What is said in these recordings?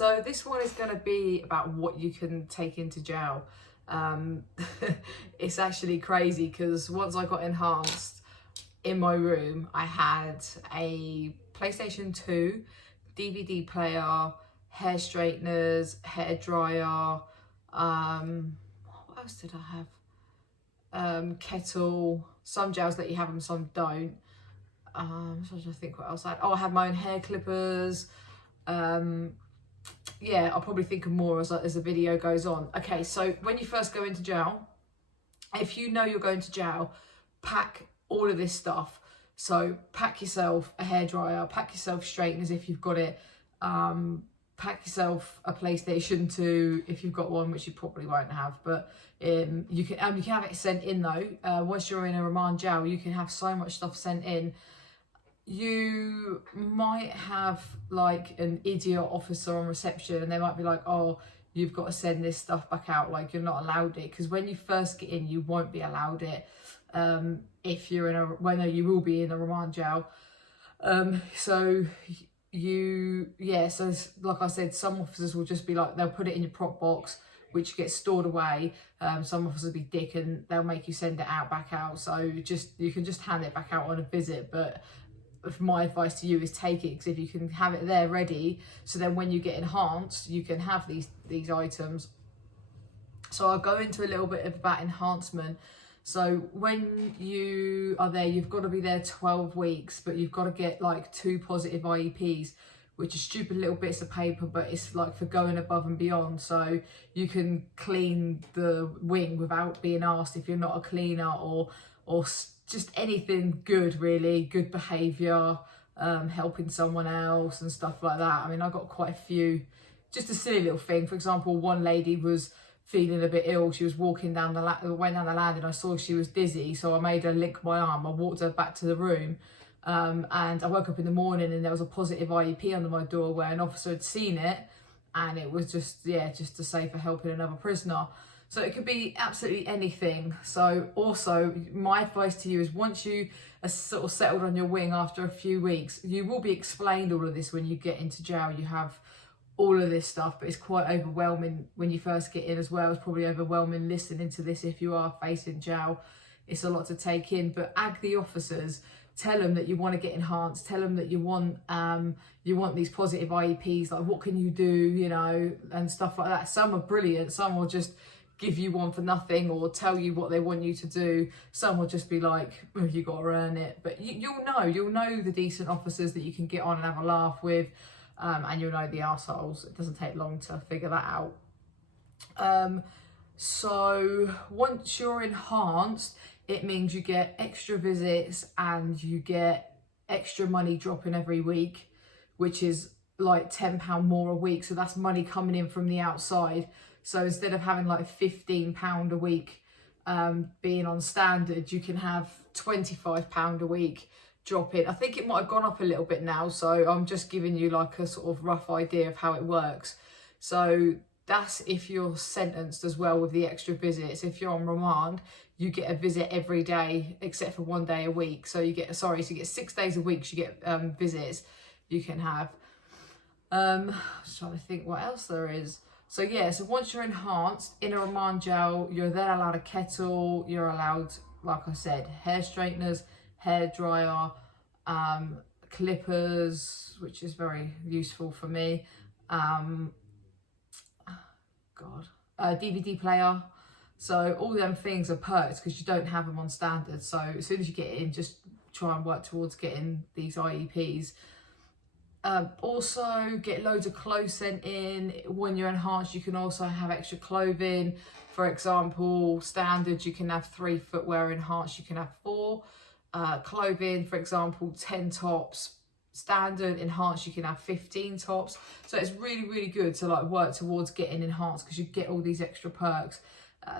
So this one is going to be about what you can take into jail. It's actually crazy because once I got enhanced, in my room I had a PlayStation 2, DVD player, hair straighteners, hair dryer, what else did I have? Kettle. Some gels let you have them, some don't. I'm trying to think what else I had. Oh, I had my own hair clippers. Yeah, I'll probably think of more as the video goes on. Okay, so when you first go into jail, if you know you're going to jail, pack all of this stuff. So pack yourself a hairdryer, pack yourself straighteners if you've got it, pack yourself a PlayStation 2 if you've got one, which you probably won't have, but you can have it sent in though. Once you're in a remand jail, you can have so much stuff sent in. You might have like an idiot officer on reception and they might be like, oh, you've got to send this stuff back out, like you're not allowed it, because when you first get in you won't be allowed it. If you're in a you will be in a remand jail. So like I said, some officers will just be like, they'll put it in your prop box which gets stored away. Some officers will be dick and they'll make you send it back out, so you can just hand it back out on a visit. But my advice to you is take it, because if you can have it there ready, so then when you get enhanced you can have these items. So I'll go into a little bit about enhancement. So when you are there, you've got to be there 12 weeks, but you've got to get like 2 positive IEPs, which are stupid little bits of paper, but it's like for going above and beyond. So you can clean the wing without being asked if you're not a cleaner, or just anything good, really, good behaviour, helping someone else and stuff like that. I mean, I got quite a few, just a silly little thing. For example, one lady was feeling a bit ill. She was walking down went down the landing. I saw she was dizzy, so I made her lick my arm. I walked her back to the room, and I woke up in the morning and there was a positive IEP under my door where an officer had seen it, and it was just to say for helping another prisoner. So it could be absolutely anything. So also my advice to you is, once you are sort of settled on your wing after a few weeks, you will be explained all of this when you get into jail. You have all of this stuff, but it's quite overwhelming when you first get in as well. It's probably overwhelming listening to this if you are facing jail. It's a lot to take in, but ag the officers. Tell them that you want to get enhanced. Tell them that you want these positive IEPs, like what can you do, you know, and stuff like that. Some are brilliant. Some will just give you one for nothing or tell you what they want you to do. Some will just be like, oh, you got to earn it. But you'll know the decent officers that you can get on and have a laugh with, and you'll know the arseholes. It doesn't take long to figure that out. So once you're enhanced, it means you get extra visits and you get extra money dropping every week, which is like £10 more a week. So that's money coming in from the outside. So instead of having like £15 a week being on standard, you can have £25 a week drop in. I think it might have gone up a little bit now, so I'm just giving you like a sort of rough idea of how it works. So that's if you're sentenced as well, with the extra visits. If you're on remand, you get a visit every day except for 1 day a week. So you get 6 days a week, you get visits you can have. I'm just trying to think what else there is. So yeah, so once you're enhanced in a remand jail, you're then allowed a kettle, you're allowed, like I said, hair straighteners, hair dryer, clippers, which is very useful for me, DVD player. So all them things are perks because you don't have them on standard. So as soon as you get in, just try and work towards getting these IEPs. Also get loads of clothes sent in. When you're enhanced, you can also have extra clothing. For example, standard, you can have 3 footwear. Enhanced, you can have 4. Clothing, for example, 10 tops. Standard, enhanced, you can have 15 tops. So it's really, really good to like work towards getting enhanced, because you get all these extra perks.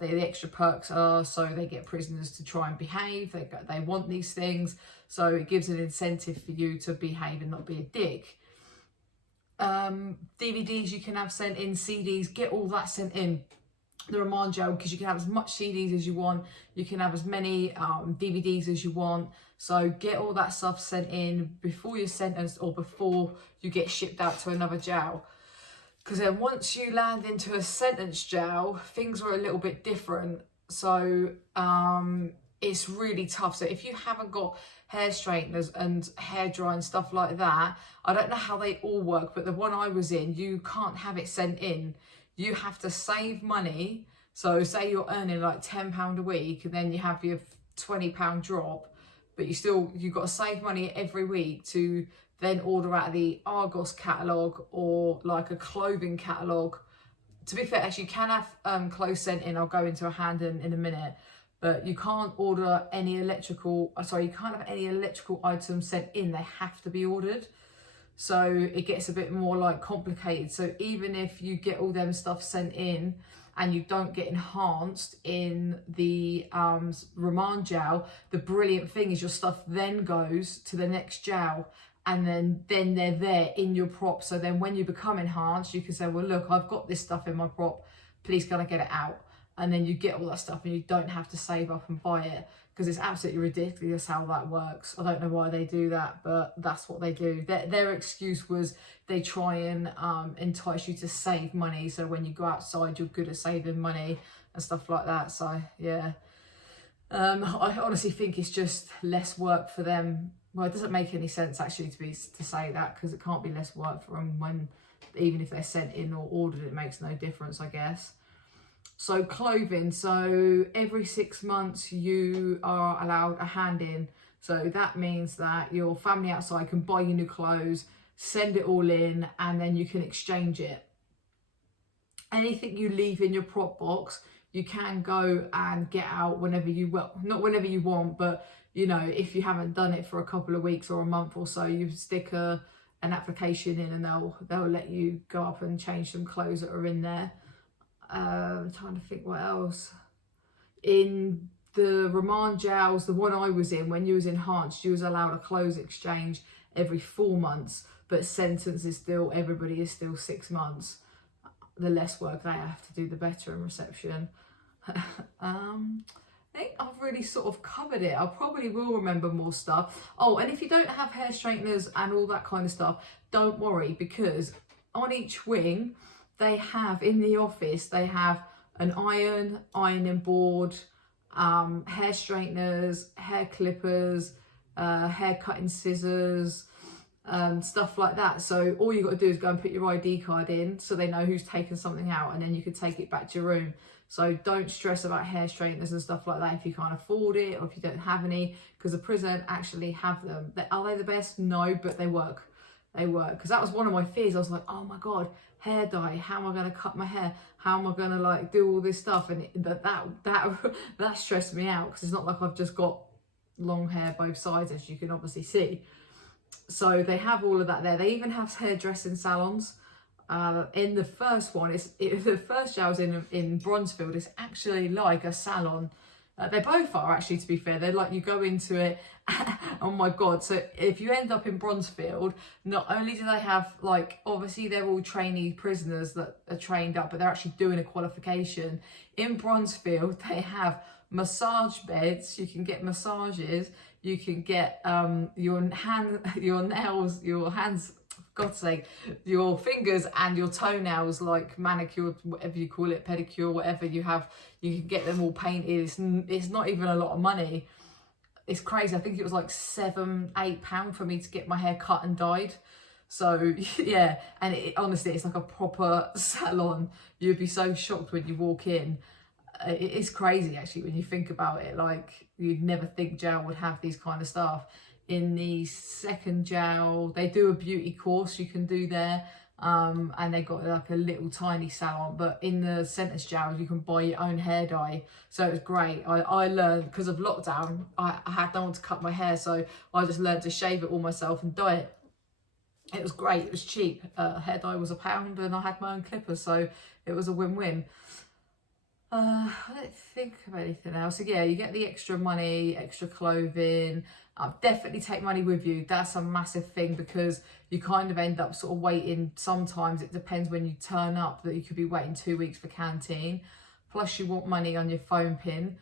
The extra perks are so they get prisoners to try and behave. They want these things, so it gives an incentive for you to behave and not be a dick. DVDs you can have sent in, CDs, get all that sent in the remand jail, because you can have as much CDs as you want, you can have as many DVDs as you want. So get all that stuff sent in before you're sentenced or before you get shipped out to another jail. Because then once you land into a sentence gel, things are a little bit different. So it's really tough. So if you haven't got hair straighteners and hair dry and stuff like that, I don't know how they all work, but the one I was in, you can't have it sent in. You have to save money. So say you're earning like £10 a week, and then you have your £20 drop, but you've got to save money every week to then order out of the Argos catalogue or like a clothing catalogue. To be fair, actually you can have clothes sent in. I'll go into a hand in a minute, but you can't order any you can't have any electrical items sent in. They have to be ordered. So it gets a bit more like complicated. So even if you get all them stuff sent in and you don't get enhanced in the Roman gel, the brilliant thing is your stuff then goes to the next gel, and then they're there in your prop. So then when you become enhanced, you can say, well, look, I've got this stuff in my prop, please can I get it out? And then you get all that stuff and you don't have to save up and buy it, because it's absolutely ridiculous how that works. I don't know why they do that, but that's what they do. Their excuse was they try and entice you to save money, so when you go outside you're good at saving money and stuff like that. So yeah, I honestly think it's just less work for them. Well, it doesn't make any sense actually to say that, because it can't be less work for them when, even if they're sent in or ordered, it makes no difference, I guess. So clothing, so every 6 months you are allowed a hand in. So that means that your family outside can buy you new clothes, send it all in, and then you can exchange it. Anything you leave in your prop box, you can go and get out whenever you will. Not whenever you want, but you know, if you haven't done it for a couple of weeks or a month or so, you stick an application in and they'll let you go up and change some clothes that are in there. I'm trying to think what else. In the Roman gels, the one I was in, when you was enhanced, you was allowed a clothes exchange every 4 months, but sentence is still, everybody is still 6 months. The less work they have to do, the better in reception. I think I've really sort of covered it. I probably will remember more stuff. Oh, and if you don't have hair straighteners and all that kind of stuff, don't worry, because on each wing, they have, in the office, they have an ironing board, hair straighteners, hair clippers, hair cutting scissors, stuff like that. So all you've got to do is go and put your ID card in so they know who's taken something out, and then you can take it back to your room. So don't stress about hair straighteners and stuff like that if you can't afford it or if you don't have any, because the prison actually have them. Are they the best? No, but they work. They work. Because that was one of my fears. I was like, oh my God, hair dye. How am I going to cut my hair? How am I going to like do all this stuff? And that stressed me out, because it's not like I've just got long hair both sides, as you can obviously see. So they have all of that there. They even have hairdressing salons. In the first one, the first gel was in Bronzefield. It's actually like a salon. They both are, actually, to be fair. They're like, you go into it, oh my God. So if you end up in Bronzefield, not only do they have, like, obviously they're all trainee prisoners that are trained up, but they're actually doing a qualification. In Bronzefield, they have massage beds. You can get massages. You can get your nails, your hands, for God's sake, your fingers and your toenails, like manicured, whatever you call it, pedicure, whatever you have, you can get them all painted. It's not even a lot of money. It's crazy. I think it was like £7-8 for me to get my hair cut and dyed. So yeah, and honestly, it's like a proper salon. You'd be so shocked when you walk in. It's crazy actually when you think about it. Like, you'd never think gel would have these kind of stuff. In the second gel, they do a beauty course you can do there, and they got like a little tiny salon. But in the sentence gels, you can buy your own hair dye, so it was great. I learned, because of lockdown, I had no one to cut my hair, so I just learned to shave it all myself and dye it. It was great. It was cheap. Hair dye was £1, and I had my own clippers, so it was a win-win. I don't think of anything else. So yeah, you get the extra money, extra clothing. Definitely take money with you. That's a massive thing, because you kind of end up sort of waiting. Sometimes it depends when you turn up, that you could be waiting 2 weeks for canteen. Plus you want money on your phone pin.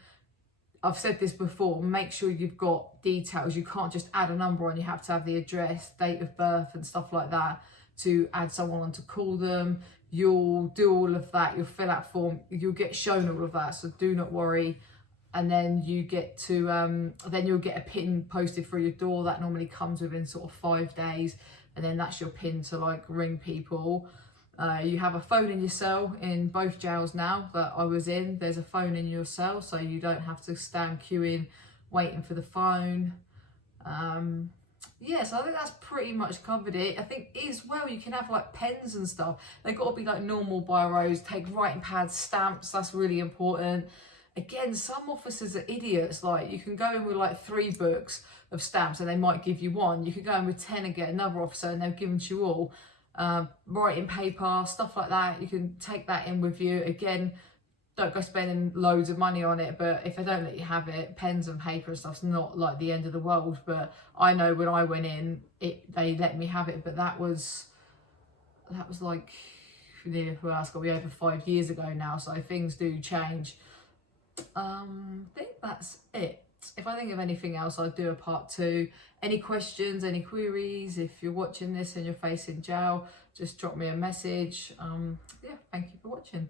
I've said this before, make sure you've got details. You can't just add a number on. You have to have the address, date of birth and stuff like that to add someone on to call them. you'll do all of that, you'll fill out form, you'll get shown all of that, so do not worry. And then you get to then you'll get a pin posted through your door that normally comes within sort of 5 days, and then that's your pin to like ring people. You have a phone in your cell in both jails now that I was in. There's a phone in your cell, so you don't have to stand queuing waiting for the phone. Yeah, so I think that's pretty much covered it. I think as well you can have like pens and stuff. They've got to be like normal biros. Take writing pads, stamps, that's really important. Again, some officers are idiots. Like, you can go in with like 3 books of stamps and they might give you 1. You could go in with 10 and get another officer and they'll give them to you all. Writing paper, stuff like that, you can take that in with you. Again, don't go spending loads of money on it, but if they don't let you have it, pens and paper and stuff's not like the end of the world. But I know when I went in, they let me have it, but that was like, well, that's got to be over 5 years ago now, so things do change. I think that's it. If I think of anything else, I'll do a part 2. Any questions, any queries, if you're watching this and you're facing jail, just drop me a message. Yeah, thank you for watching.